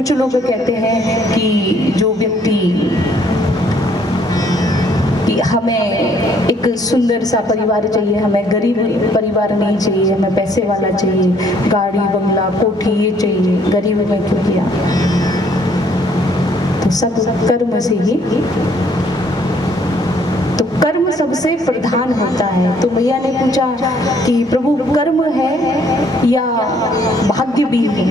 कुछ लोग कहते हैं कि जो व्यक्ति कि हमें एक सुंदर सा परिवार चाहिए, हमें गरीब परिवार नहीं चाहिए, हमें पैसे वाला चाहिए, गाड़ी बंगला कोठी ये चाहिए, गरीब में क्यों किया? तो सब कर्म से ही, तो कर्म सबसे प्रधान होता है। तो मैया ने पूछा कि प्रभु कर्म है या भाग्य भी है?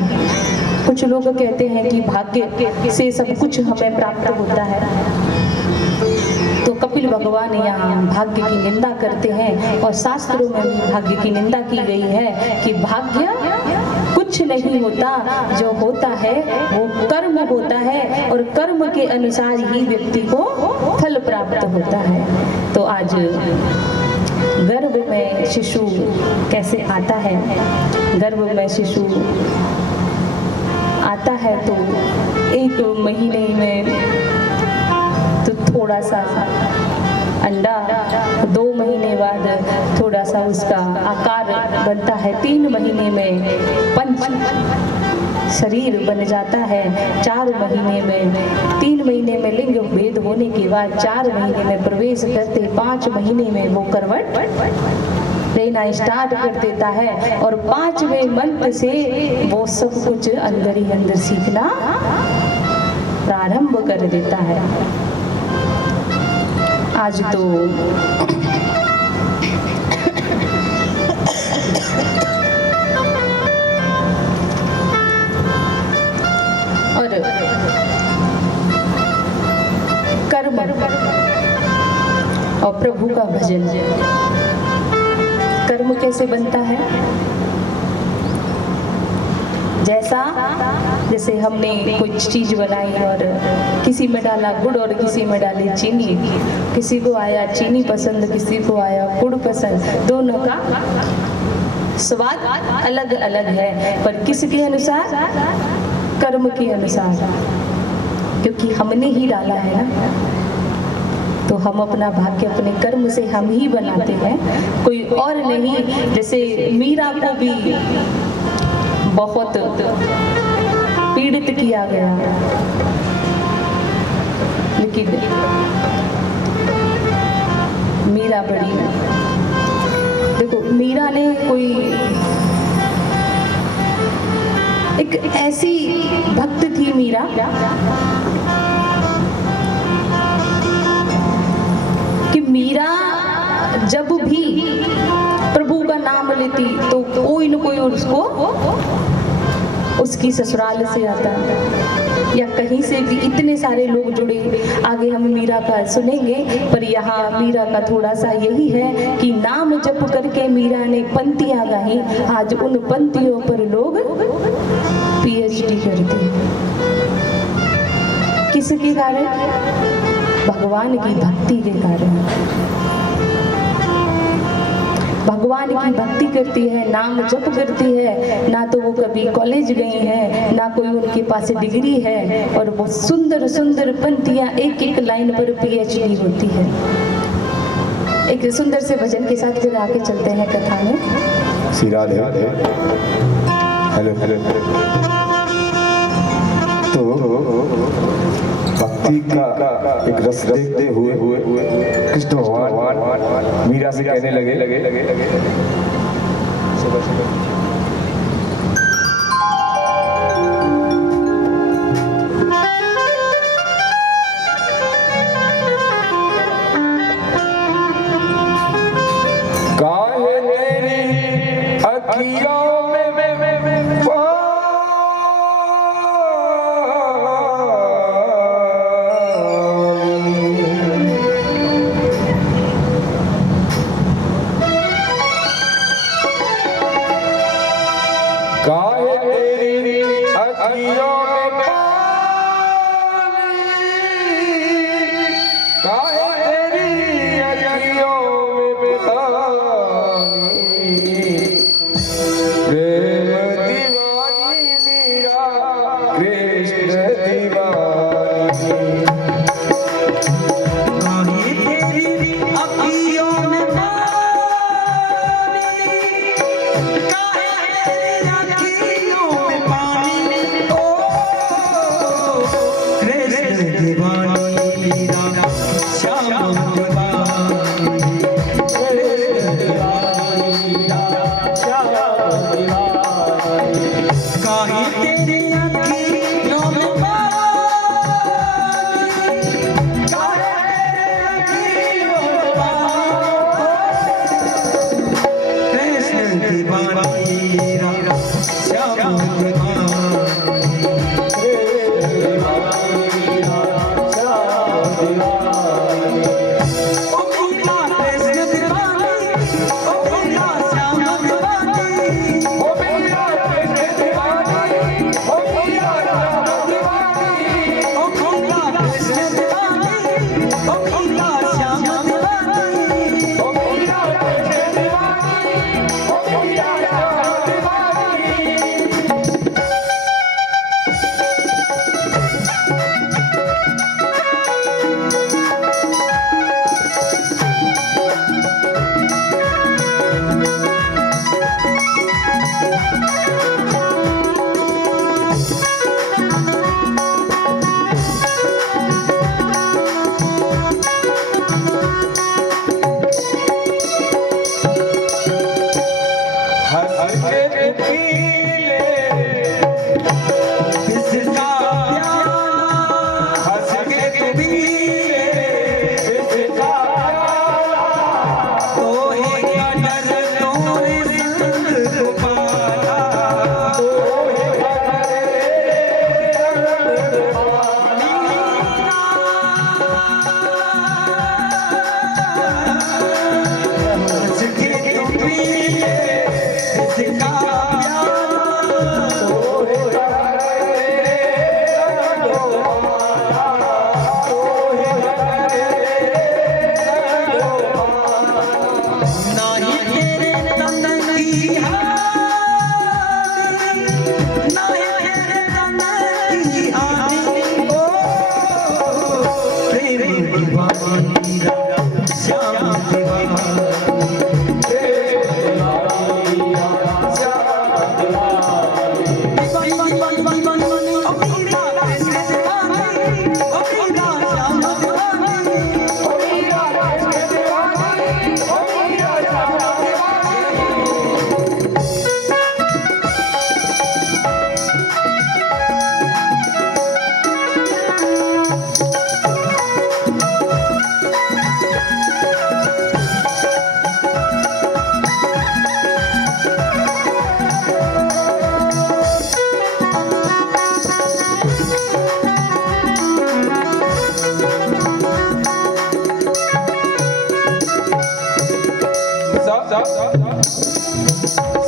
कुछ लोग कहते हैं कि भाग्य से सब कुछ हमें प्राप्त होता है। तो कपिल भगवान यहाँ भाग्य की निंदा करते हैं और शास्त्रों में भी भाग्य की निंदा की गई है कि भाग्य कुछ नहीं होता, जो होता है वो कर्म होता है और कर्म के अनुसार ही व्यक्ति को फल प्राप्त होता है। तो आज गर्भ में शिशु कैसे आता है? गर्भ में शिशु आता है तो 1 महीने में तो थोड़ा सा अंडा, 2 महीने बाद थोड़ा सा उसका आकार बनता है, 3 महीने में पंच शरीर बन जाता है, 4 महीने में, 3 महीने में लिंग भेद होने के बाद 4 महीने में प्रवेश करते, 5 महीने में वो करवट लेना स्टार्ट कर देता है और 5वें मंथ से वो सब कुछ अंदर ही अंदर सीखना प्रारंभ कर देता है। आज तो और कर्म और प्रभु का भजन, कर्म कैसे बनता है? जैसे हमने कुछ चीज बनाई और किसी में डाला गुड़ और किसी में डाली चीनी, किसी को आया चीनी पसंद, किसी को आया गुड़ पसंद, दोनों का स्वाद अलग अलग है, पर किसके अनुसार? कर्म के अनुसार, क्योंकि हमने ही डाला है ना। तो हम अपना भाग्य अपने कर्म से हम ही बनाते हैं, कोई और नहीं। जैसे मीरा को भी बहुत पीड़ित किया गया, लेकिन मीरा बड़ी, देखो मीरा ने कोई एक ऐसी भक्त थी मीरा कि मीरा जब भी प्रभु का नाम लेती तो कोई न कोई उसको उसकी ससुराल से आता या कहीं से भी, इतने सारे लोग जुड़े। आगे हम मीरा का सुनेंगे, पर यहाँ मीरा का थोड़ा सा यही है कि नाम जप करके मीरा ने पंक्तियां गाई, आज उन पंक्तियों पर लोग PhD करते हैं। किसके कारण? भगवान की भक्ति के कारण। भगवान की भक्ति करती है, नाम जप करती है, ना तो वो कभी कॉलेज गई है, ना कोई उनके पास डिग्री है, और वो सुंदर सुंदर पंक्तियां एक एक लाइन पर PhD होती है। एक सुंदर से भजन के साथ फिर आगे चलते हैं कथा में। श्री राधे। Hello hello. तो भक्ति का एक रस देखते हुए कृष्ण भगवान मीरा से कहने लगे काहे तेरी अखियों में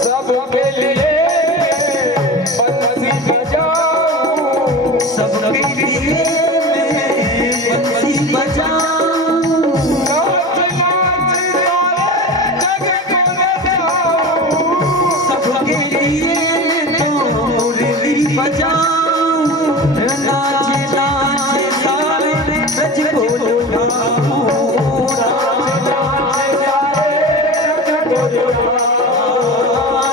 सबके लिए बंसी बजाऊं, सबके लिए मैं बंसी बजाऊं, नाच नाच सारे जग को नचाऊं, सबके लिए तो मुरली बजाऊं, नाच नाच सारे ब्रज को लुटाऊं, नाच नाच सारे ब्रज को लुटाऊं,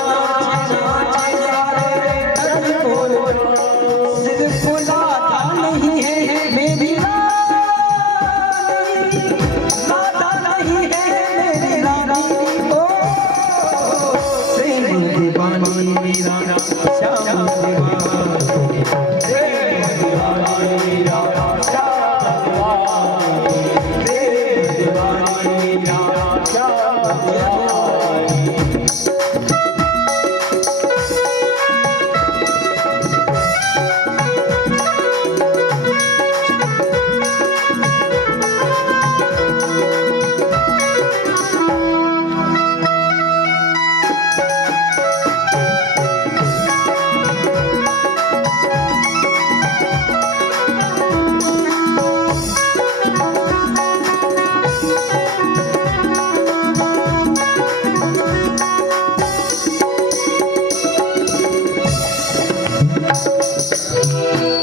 नाच नाच सारे ब्रज को लुटाऊं। सिर्फ राधा नहीं है मेरी रानी, राधा नहीं है मेरी रानी, ओ प्रेम दीवानी मेरा श्याम दीवानी, प्रेम दीवानी मेरा श्याम दीवानी, प्रेम दीवानी मेरा श्याम दीवानी।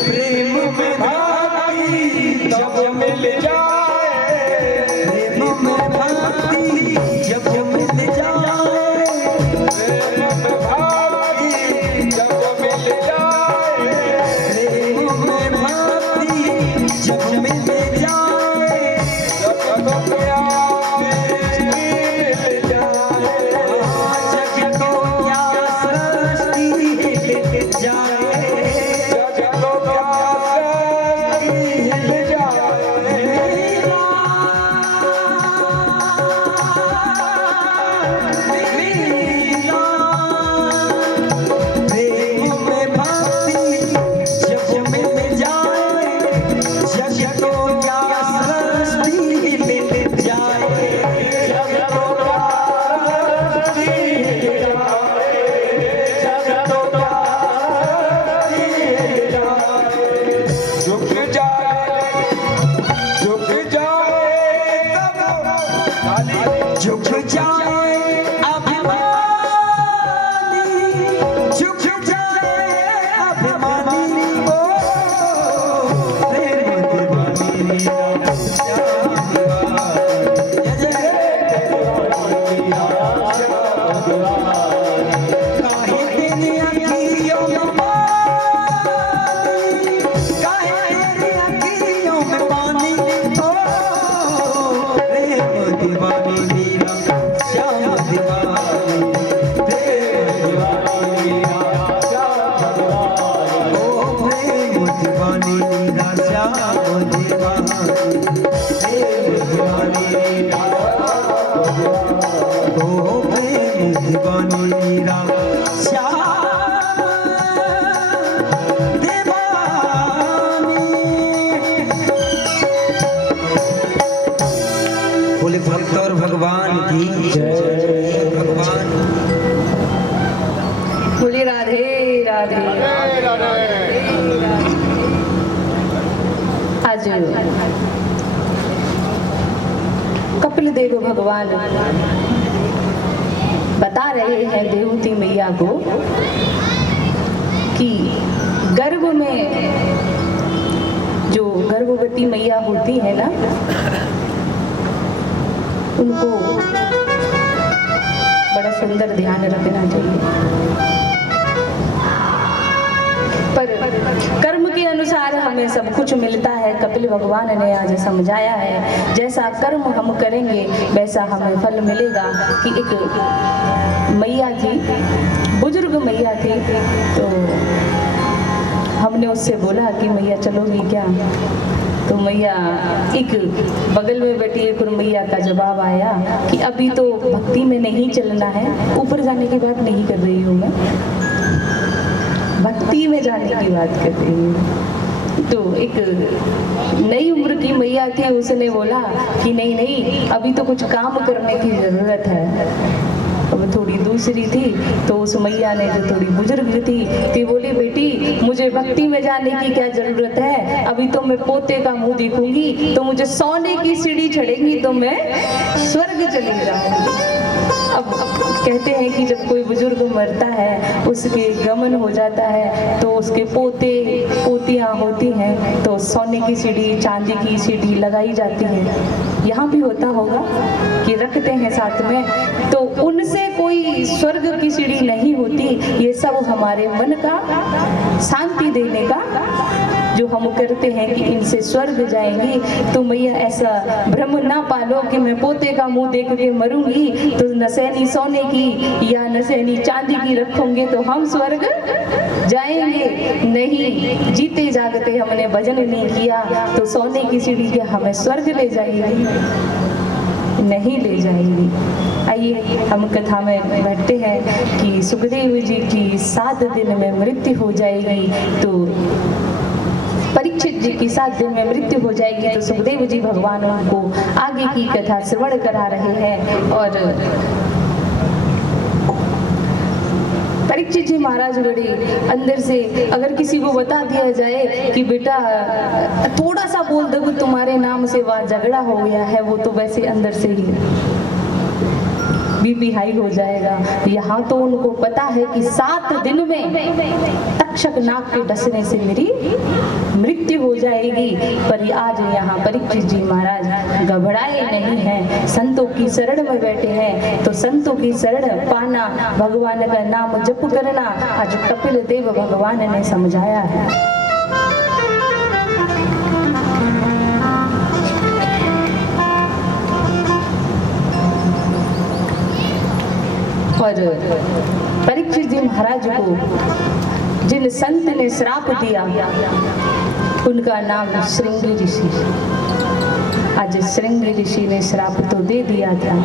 प्रेम में भक्ति जब मिल जाए, प्रेम में भक्ति जब मिल जाए, प्रेम में भागी जब मिल जाए, प्रेम में भक्ति जब मिल जाए, जब तो प्यार मिल जाए, जग को क्या सृष्टि हिल जाए, जग तो प्यार मिल जाए, प्रेम में भक्ति जब मिल जाए, जग को क्या सृष्टि हिल जाए, जग तो प्यार मिल जाए, जग तो प्यार मिल जाए, झुक जाए सब खाली झुक जाए अभिमानी, झुक जाए अभिमानी, ओ प्रेम दीवानी मेरा श्याम दीवानी, जय जय काहे तेरी अखियों में पानी, काहे तेरी अखियों में पानी, ओ प्रेम दीवानी मेरा श्याम दीवानी, प्रेम दीवानी मेरा श्याम दीवानी, ओ प्रेम दीवानी मेरा श्याम दीवानी, प्रेम दीवानी मेरा ओ प्रेम दीवानी मेरा श्याम दीवानी। बोले भक्त और भगवान की जय, भगवान बोलिए राधे राधे। आज कपिल देव भगवान बता रहे हैं देवती मैया को कि गर्भ में जो गर्भवती मैया होती है ना, उनको बड़ा सुंदर ध्यान रखना चाहिए। पर कर्म के अनुसार हमें सब कुछ मिलता है। कपिल भगवान ने आज समझाया है, जैसा कर्म हम करेंगे वैसा हमें फल मिलेगा। कि एक मैया थी, बुजुर्ग मैया थी, तो हमने उससे बोला कि मैया चलोगी क्या? तो मैया एक बगल में बैठी एक और मैया का जवाब आया कि अभी तो भक्ति में नहीं चलना है, ऊपर जाने की बात नहीं कर रही हूँ मैं, भक्ति में जाने की बात कर रही हूँ। तो एक नई उम्र की मैया थी, उसने बोला कि नहीं नहीं, अभी तो कुछ काम करने की जरूरत है। अब थोड़ी दूसरी थी, तो उस मैया ने जो थोड़ी बुजुर्ग थी तो बोली, बेटी मुझे भक्ति में जाने की क्या जरूरत है, अभी तो मैं पोते का मुंह देखूंगी, तो मुझे सोने की सीढ़ी चढ़ेगी तो मैं स्वर्ग चली जाऊंगी। अब कहते हैं कि जब कोई बुजुर्ग मरता है, उसके गमन हो जाता है, तो उसके पोते पोतियाँ होती हैं, तो सोने की सीढ़ी, चांदी की सीढ़ी लगाई जाती है। यहाँ भी होता होगा कि रखते हैं साथ में, तो उनसे कोई स्वर्ग की सीढ़ी नहीं होती। ये सब हमारे मन का शांति देने का जो हम करते हैं कि इनसे स्वर्ग जाएंगी। तो मैया ऐसा भ्रम ना पालो कि मैं पोते का मुंह देख के मरूंगी, तो नसैनी सोने की या नसैनी चांदी की रखोगे तो हम स्वर्ग जाएंगे नहीं। जीते जागते हमने भजन नहीं किया तो सोने की सीढ़ी के हमें स्वर्ग ले जाएगी, नहीं ले जाएगी। आइए हम कथा में बैठते हैं कि सुखदेव जी की 7 दिन में मृत्यु हो जाएगी, तो परीक्षित जी की 7 दिन में मृत्यु हो जाएगी, तो सुखदेव जी भगवान उनको आगे की कथा श्रवण करा रहे हैं। और परीक्षित जी महाराज बड़े अंदर से, अगर किसी को बता दिया जाए कि बेटा थोड़ा सा बोल दो तुम्हारे नाम से वह झगड़ा हो गया है, वो तो वैसे अंदर से ही बीपी हाई हो जाएगा। यहाँ तो उनको पता है कि 7 दिन में तक्षक नाग के डसने से मेरी मृत्यु हो जाएगी। पर आज यहाँ परीक्षित जी महाराज घबराए नहीं हैं, संतों की शरण में बैठे हैं। तो संतों की शरण पाना, भगवान का नाम जप करना, आज कपिल देव भगवान ने समझाया है। और परीक्षित जी महाराज को जिन संत ने श्राप दिया, उनका नाम श्रृंगी ऋषि। आज श्रृंगी ऋषि ने श्राप तो दे दिया था।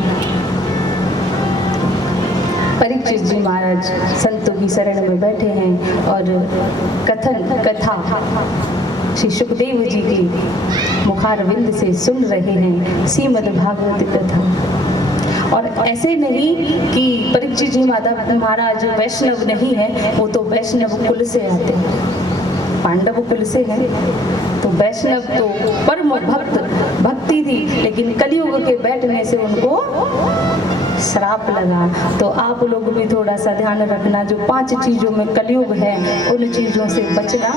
परीक्षित जी महाराज संतों की शरण में बैठे हैं और कथा श्री सुखदेव जी की मुखारविंद से सुन रहे हैं श्रीमद् भागवत कथा। और ऐसे नहीं कि परीक्षित जी महाराज वैष्णव नहीं है, वो तो वैष्णव कुल से आते हैं, पांडव कुल से हैं। तो वैष्णव तो परम भक्ति थी, लेकिन कलयुग के बैठने से उनको श्राप लगा। तो आप लोग भी थोड़ा सा ध्यान रखना, जो 5 चीजों में कलयुग है उन चीजों से बचना।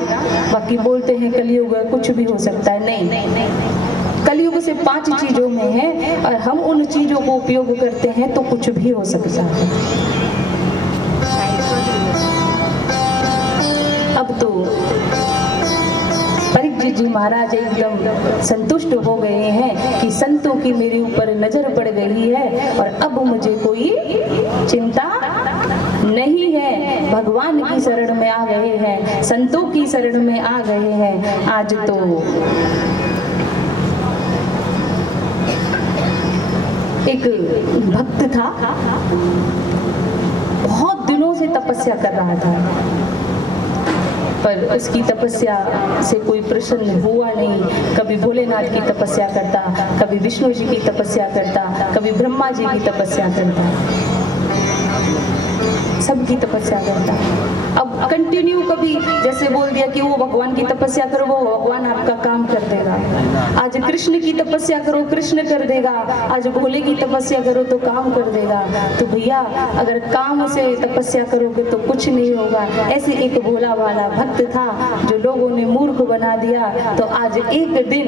बाकी बोलते हैं कलयुग कुछ भी हो सकता है, नहीं, कलयुग से 5 चीजों में है, और हम उन चीजों को उपयोग करते हैं तो कुछ भी हो सकता है। अब तो परीक्षित जी महाराज एकदम संतुष्ट हो गए हैं कि संतों की मेरे ऊपर नजर पड़ गई है, और अब मुझे कोई चिंता नहीं है। भगवान की शरण में आ गए हैं, संतों की शरण में आ गए हैं। आज तो एक भक्त था, बहुत दिनों से तपस्या कर रहा था, पर उसकी तपस्या से कोई प्रसन्न हुआ नहीं। कभी भोलेनाथ की तपस्या करता, कभी विष्णु जी की तपस्या करता, कभी ब्रह्मा जी की तपस्या करता, सबकी तपस्या करता। अब कंटिन्यू कभी जैसे बोल दिया कि वो भगवान की तपस्या करो, वो भगवान आपका काम कर देगा। आज कृष्ण की तपस्या करो, कृष्ण कर देगा। आज भोले की तपस्या करो तो काम कर देगा। तो भैया अगर काम से तपस्या करोगे तो कुछ नहीं होगा। ऐसे एक भोला वाला भक्त था जो लोगों ने मूर्ख बना दिया। तो आज एक दिन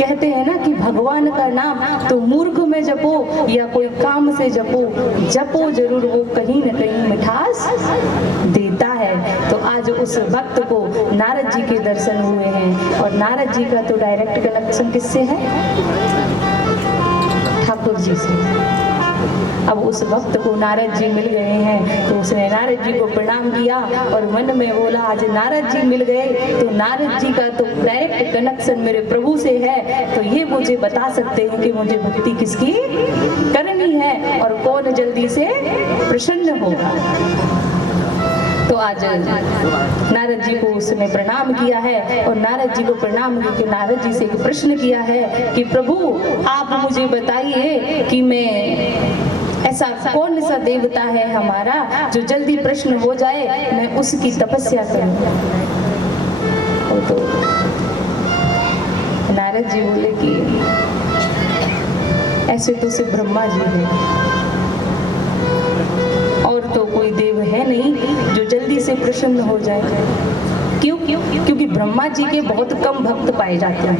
कहते हैं ना कि भगवान का नाम तो मूर्ख में जपो या कोई काम से जपो, जपो जरूर, वो कहीं न कहीं मिठास देता है। तो आज उस भक्त को नारद जी के दर्शन हुए हैं, और नारद जी का तो डायरेक्ट कनेक्शन किससे है? ठाकुर जी से। अब उस भक्त को नारद जी मिल गए हैं, तो उसने नारद जी को प्रणाम किया और मन में बोला आज नारद जी मिल गए तो नारद जी का तो डायरेक्ट कनेक्शन मेरे प्रभु से है। तो ये मुझे बता सकते हैं कि मुझे भक्ति किसकी करनी है और कौन जल्दी से प्रसन्न होगा। तो आज नारद जी को उसने प्रणाम किया है, और नारद जी को प्रणाम करके नारद जी से एक प्रश्न किया है कि प्रभु आप मुझे बताइए कि मैं ऐसा कौन सा देवता है हमारा जो जल्दी प्रश्न हो जाए मैं उसकी तपस्या करूं। तो नारद जी बोले कि ऐसे तो सिर्फ ब्रह्मा जी हैं और तो कोई देव है नहीं जो जल्दी से प्रसन्न हो जाए। क्यों? क्योंकि ब्रह्मा जी के बहुत कम भक्त पाए जाते हैं।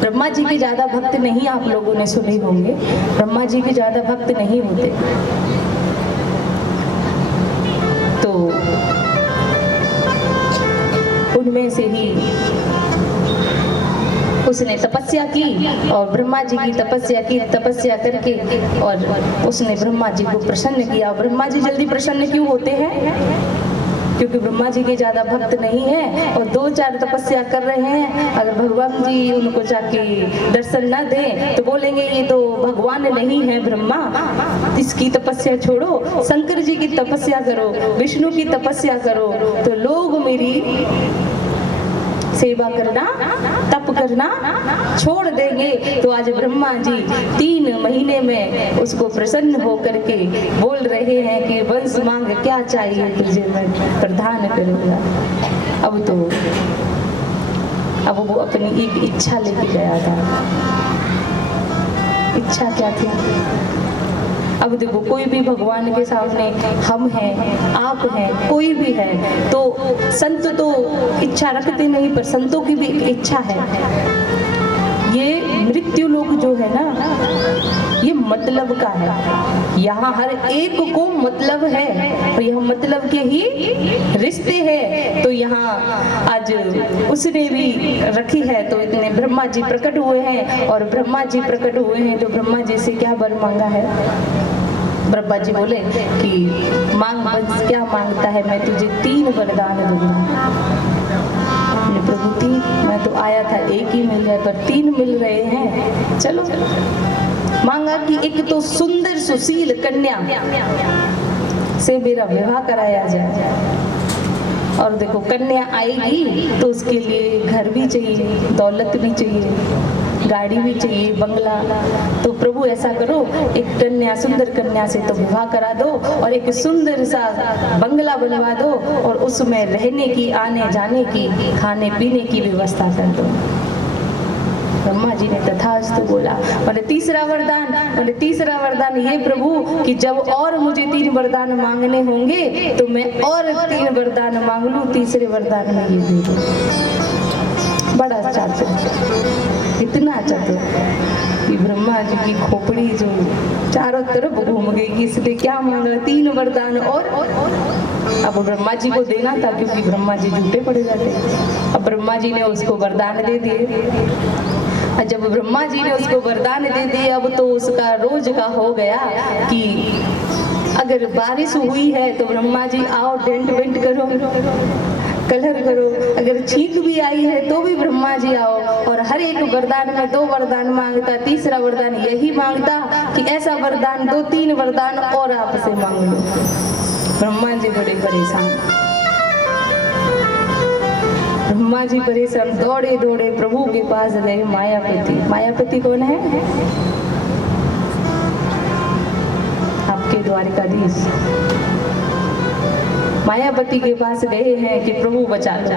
ब्रह्मा जी के ज्यादा भक्त नहीं, आप लोगों ने सुने होंगे, ब्रह्मा जी के ज्यादा भक्त नहीं होते। तो उनमें से ही उसने तपस्या की और ब्रह्मा जी की तपस्या करके और उसने ब्रह्मा जी को प्रसन्न किया। ब्रह्मा जी जल्दी प्रसन्न क्यों होते हैं? क्योंकि ब्रह्मा जी के ज्यादा भक्त नहीं है और 2-4 तपस्या कर रहे हैं। अगर भगवान जी उनको जाके दर्शन न दें तो बोलेंगे ये तो भगवान नहीं है ब्रह्मा, इसकी तपस्या छोड़ो, शंकर जी की तपस्या करो, विष्णु की तपस्या करो, तो लोग मेरी सेवा करना, तप करना छोड़ देंगे। तो आज ब्रह्मा जी 3 महीने में उसको प्रसन्न होकर के बोल रहे हैं कि वंश मांग क्या चाहिए तुझे, मैं प्रदान करूंगा। अब वो अपनी एक इच्छा लेके गया था। इच्छा क्या थी? अब देखो, कोई भी भगवान के सामने, हम हैं, आप हैं, कोई भी है, तो संत तो इच्छा रखते नहीं, पर संतों की भी एक इच्छा है। ये मृत्यु लोक जो है ना, ये मतलब का है। यहाँ हर एक को मतलब है और यह मतलब के ही रिश्ते हैं। तो यहाँ आज उसने भी रखी है। तो इतने ब्रह्मा जी प्रकट हुए हैं और ब्रह्मा जी प्रकट हुए हैं तो ब्रह्मा जी से क्या वर मांगा है? ब्रह्मा जी बोले कि मांग वंश क्या मांगता है, मैं तुझे 3 वरदान दूंगा। प्रभु 3, मैं तो आया था एक ही मिल रहा है पर 3 मिल रहे हैं, चलो। मांगा कि एक तो सुंदर सुशील कन्या से मेरा विवाह कराया जाए। और देखो, कन्या आएगी तो उसके लिए घर भी चाहिए, दौलत भी चाहिए, गाड़ी भी चाहिए, बंगला। तो प्रभु ऐसा करो, एक कन्या, सुंदर कन्या से तो विवाह करा दो और एक सुंदर सा बंगला बनवा दो और उसमें रहने की, आने जाने की, खाने पीने की व्यवस्था कर दो। ब्रह्मा जी ने तथास्तु बोला। और तीसरा वरदान ये प्रभु कि जब और मुझे 3 वरदान मांगने होंगे तो मैं और 3 वरदान मांग लूं, तीसरे वरदान में ये दे दो। बड़ा चातुर, इतना चातुर कि ब्रह्मा जी की खोपड़ी जो चारों तरफ घूम गई कि इसने क्या मांगा, 3 वरदान। और अब ब्रह्मा जी को देना था क्योंकि ब्रह्मा जी झूठे पड़ जाते। अब ब्रह्मा जी ने उसको वरदान दे दिए। जब ब्रह्मा जी ने उसको वरदान दे दिए, अब तो उसका रोज का हो गया कि अगर बारिश हुई है तो ब्रह्मा जी आओ, डेंट वेंट करो, कलर करो। अगर छींक भी आई है तो भी ब्रह्मा जी आओ। और हर एक वरदान में 2 वरदान मांगता, तीसरा वरदान यही मांगता कि ऐसा वरदान दो, 3 वरदान और आपसे मांग लो। ब्रह्मा जी बड़े परेशान, ब्रह्मा जी परेशान, दौड़े दौड़े प्रभु के पास गए। मायापति कौन है? आपके द्वारिकाधीश। मायापति के पास गए हैं कि प्रभु बचा लो।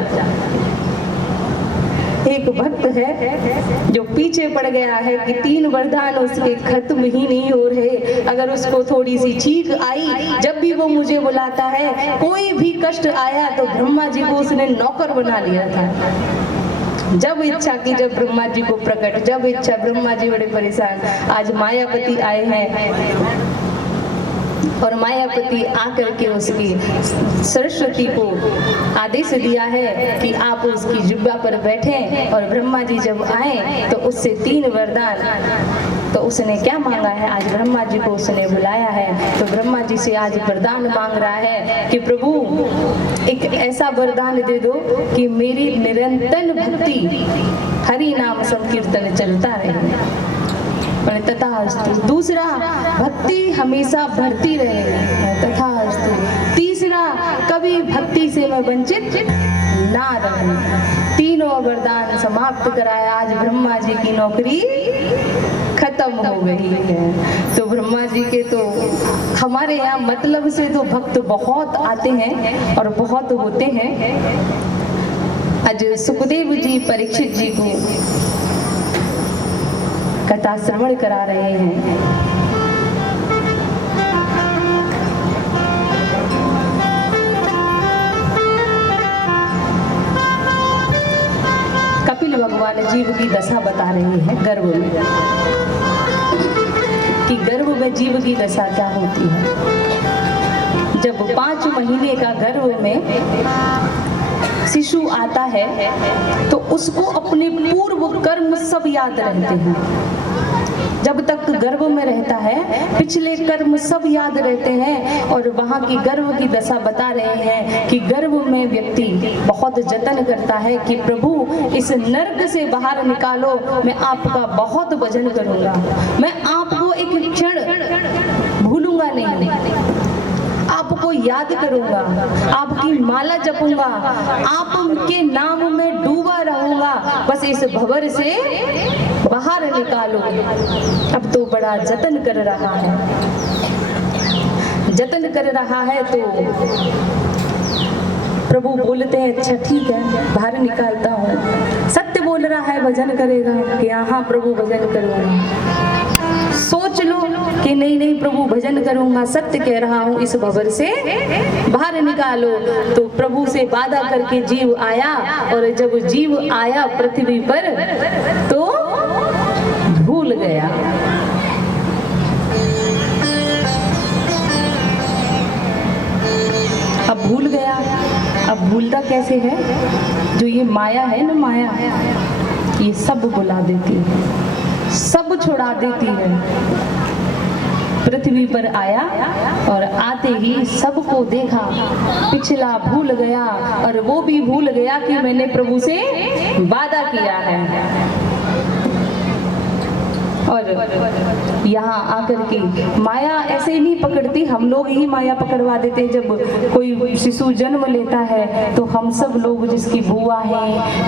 एक भक्त है जो पीछे पड़ गया है कि 3 वरदान उसके खत्म ही नहीं हो रहे। अगर उसको थोड़ी सी चीख आई, जब भी वो मुझे बुलाता है, कोई भी कष्ट आया तो ब्रह्मा जी को उसने नौकर बना लिया था। जब इच्छा की, जब ब्रह्मा जी को प्रकट, जब इच्छा। ब्रह्मा जी बड़े परेशान। आज मायापति आए हैं और मायापति आकर के उसकी सरस्वती को आदेश दिया है कि आप उसकी जिह्वा पर बैठें। और ब्रह्मा जी जब आए तो उससे 3 वरदान, तो उसने क्या मांगा है? आज ब्रह्मा जी को उसने बुलाया है तो ब्रह्मा जी से आज वरदान मांग रहा है कि प्रभु एक ऐसा वरदान दे दो कि मेरी निरंतर भक्ति, हरि नाम संकीर्तन चलता रहे। तथास्तु। दूसरा, भक्ति हमेशा बढ़ती रहे। तथास्तु। तीसरा, कभी भक्ति से मैं वंचित ना रहूं। 3 तीनों वरदान समाप्त कराया, आज ब्रह्मा जी की नौकरी खत्म हो गई है। तो ब्रह्मा जी के तो हमारे यहाँ मतलब से तो भक्त बहुत आते हैं और बहुत होते हैं। आज सुखदेव जी परीक्षित जी को कथा श्रवण करा रहे हैं। कपिल भगवान जीव की दशा बता रहे हैं गर्भ में, कि गर्भ में जीव की दशा क्या होती है। जब 5 महीने का गर्भ में शिशु आता है तो उसको अपने पूर्व कर्म सब याद रहते हैं। जब तक गर्भ में रहता है पिछले कर्म सब याद रहते हैं। और वहाँ की गर्भ की दशा बता रहे हैं कि गर्भ में व्यक्ति बहुत जतन करता है कि प्रभु इस नर्क से बाहर निकालो, मैं आपका बहुत भजन करूंगा, मैं आपको एक क्षण भूलूंगा नहीं, आपको याद करूंगा, आपकी माला जपूंगा, आपके नाम में डूबा रहूंगा, बस इस भंवर से बाहर निकालो। अब तो बड़ा जतन कर रहा है, जतन कर रहा है। तो प्रभु बोलते हैं अच्छा ठीक है बाहर निकालता हूँ। सत्य बोल रहा है भजन करेगा कि हाँ प्रभु भजन करूंगा। सोच लो कि नहीं नहीं प्रभु भजन करूंगा, सत्य कह रहा हूँ, इस भंवर से बाहर निकालो। तो प्रभु से वादा करके जीव आया, और जब जीव आया पृथ्वी पर तो भूल गया। अब भूल गया, अब भूलता कैसे है? जो ये माया है ना, माया ये सब बुला देती है, सब छुड़ा देती है। पृथ्वी पर आया और आते ही सबको देखा, पिछला भूल गया, और वो भी भूल गया कि मैंने प्रभु से वादा किया है। और यहाँ आकर के माया ऐसे नहीं पकड़ती, हम लोग ही माया पकड़वा देते हैं। जब कोई शिशु जन्म लेता है तो हम सब लोग जिसकी बुआ है